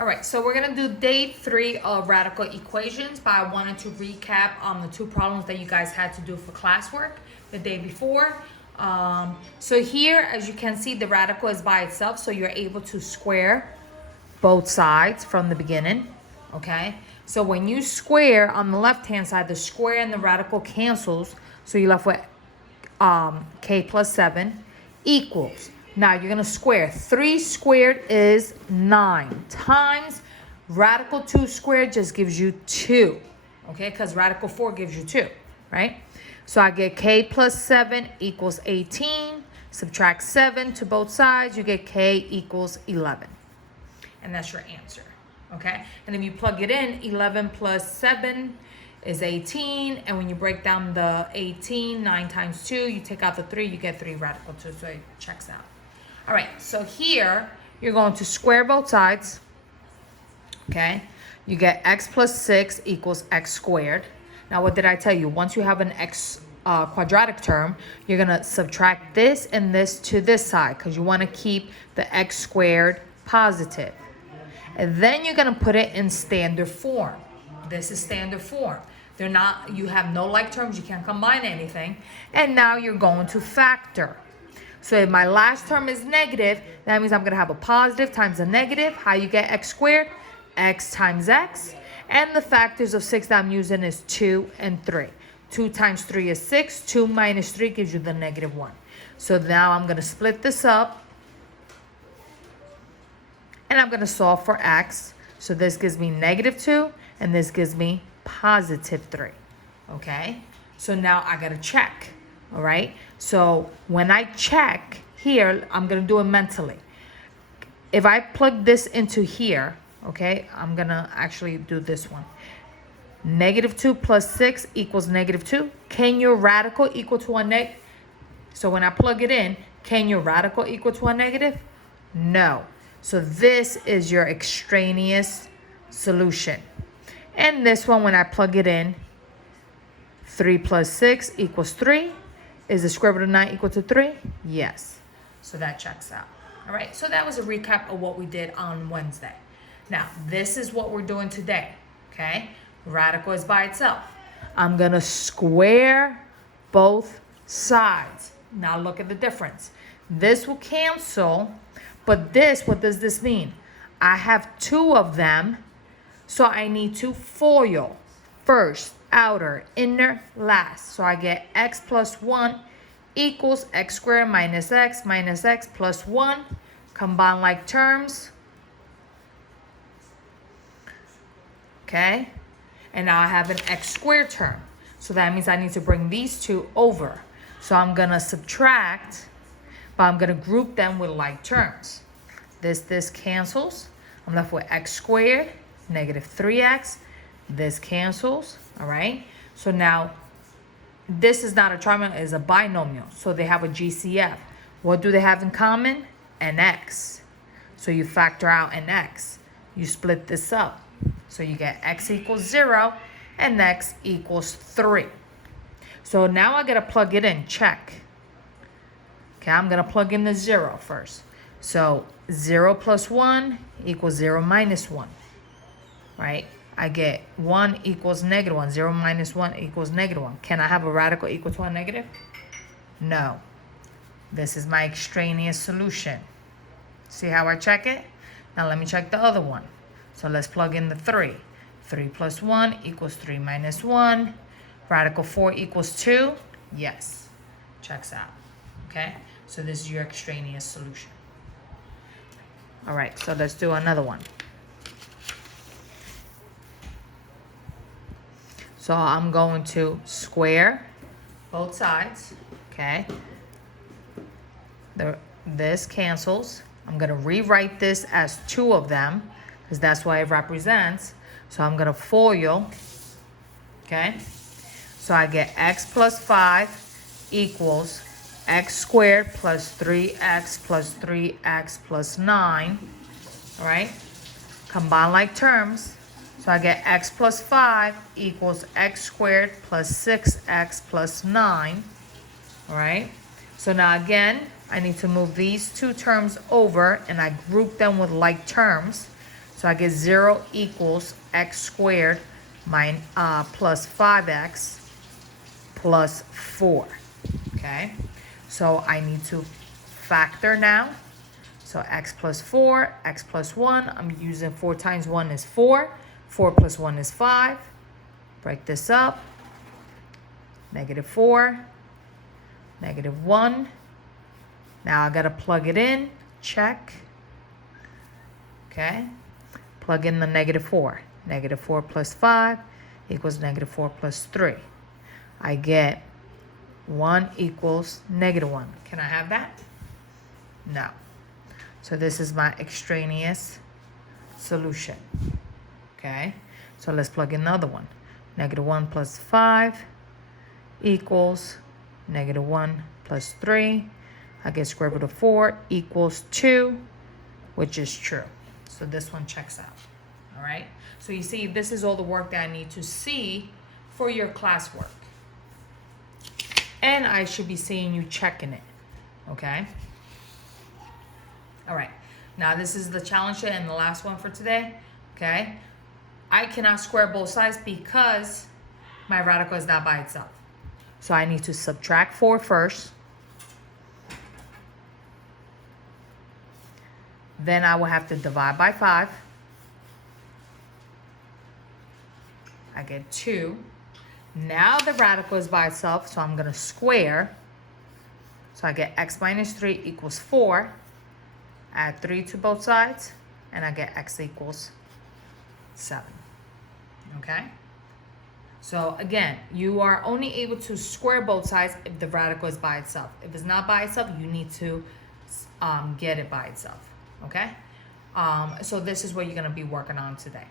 All right, so we're gonna do day 3 of radical equations, but I wanted to recap on the 2 problems that you guys had to do for classwork the day before. So here, as you can see, the radical is by itself, so you're able to square both sides from the beginning, okay? So when you square on the left-hand side, the square and the radical cancels, so you're left with k plus 7 equals. Now you're gonna square. 3 squared is 9 times radical 2 squared just gives you 2, okay? Because radical 4 gives you 2, right? So I get k plus 7 equals 18. Subtract 7 to both sides, you get k equals 11. And that's your answer, okay? And if you plug it in, 11 plus 7 is 18, and when you break down the 18, 9 times 2, you take out the 3, you get 3 radical 2, so it checks out. All right, so here, you're going to square both sides, okay? You get x plus 6 equals x squared. Now, what did I tell you? Once you have an x quadratic term, you're gonna subtract this and this to this side, because you wanna keep the x squared positive. And then you're gonna put it in standard form. This is standard form. They're not, you have no like terms, you can't combine anything. And now you're going to factor. So if my last term is negative, that means I'm gonna have a positive times a negative. How you get x squared? X times x. And the factors of 6 that I'm using is 2 and 3. 2 times 3 is 6. 2 minus 3 gives you the negative 1. So now I'm gonna split this up. And I'm gonna solve for x. So this gives me negative 2, and this gives me positive 3, okay? So now I gotta check, all right? So when I check here, I'm gonna do it mentally. If I plug this into here, okay, I'm gonna actually do this one. Negative 2 plus 6 equals negative 2. Can your radical equal to a negative? So when I plug it in, can your radical equal to a negative? No. So this is your extraneous solution. And this one, when I plug it in, 3 plus 6 equals 3. Is the square root of 9 equal to 3? Yes. So that checks out. All right, so that was a recap of what we did on Wednesday. Now, this is what we're doing today, okay? Radical is by itself. I'm going to square both sides. Now look at the difference. This will cancel, but this, what does this mean? I have 2 of them, so I need to FOIL. First, outer, inner, last. So I get x plus 1 equals x squared minus x plus 1. Combine like terms. Okay? And now I have an x squared term. So that means I need to bring these 2 over. So I'm going to subtract, but I'm going to group them with like terms. This cancels. I'm left with x squared, negative 3x. This cancels, all right? So now, this is not a trinomial, it's a binomial. So they have a GCF. What do they have in common? An x. So you factor out an x. You split this up. So you get x equals 0 and x equals 3. So now I gotta plug it in, check. Okay, I'm gonna plug in the 0 first. So 0 plus 1 equals 0 minus 1, right? I get 1 equals negative 1. 0 minus 1 equals negative 1. Can I have a radical equal to a negative? No. This is my extraneous solution. See how I check it? Now let me check the other one. So let's plug in the 3. 3 plus 1 equals 3 minus 1. Radical 4 equals 2. Yes. Checks out. Okay? So this is your extraneous solution. All right, so let's do another one. So I'm going to square both sides, okay? This cancels. I'm going to rewrite this as 2 of them, because that's what it represents. So I'm going to FOIL, okay? So I get x plus 5 equals x squared plus 3x plus 3x plus 9, all right? Combine like terms. So I get x plus 5 equals x squared plus 6x plus 9, all right? So now again, I need to move these 2 terms over, and I group them with like terms. So I get 0 equals x squared plus 5x plus 4. Okay, so I need to factor now. So x plus 4, x plus 1. I'm using 4 times 1 is 4. 4 plus 1 is 5. Break this up. -4, -1. Now I gotta plug it in. Check. Okay. Plug in the -4. -4 plus 5 equals -4 plus 3. I get 1 equals -1. Can I have that? No. So this is my extraneous solution. Okay. So let's plug in another one. -1 plus 5 equals -1 plus 3. I get square root of 4 equals 2, which is true. So this one checks out. All right. So you see, this is all the work that I need to see for your classwork. And I should be seeing you checking it. Okay. All right. Now this is the challenge and the last one for today. Okay. I cannot square both sides because my radical is not by itself. So I need to subtract 4 first. Then I will have to divide by 5. I get 2. Now the radical is by itself, so I'm going to square. So I get x minus 3 equals 4. Add 3 to both sides, and I get x equals 7. Okay? So again, you are only able to square both sides if the radical is by itself. If it's not by itself, you need to get it by itself. Okay? So this is what you're going to be working on today.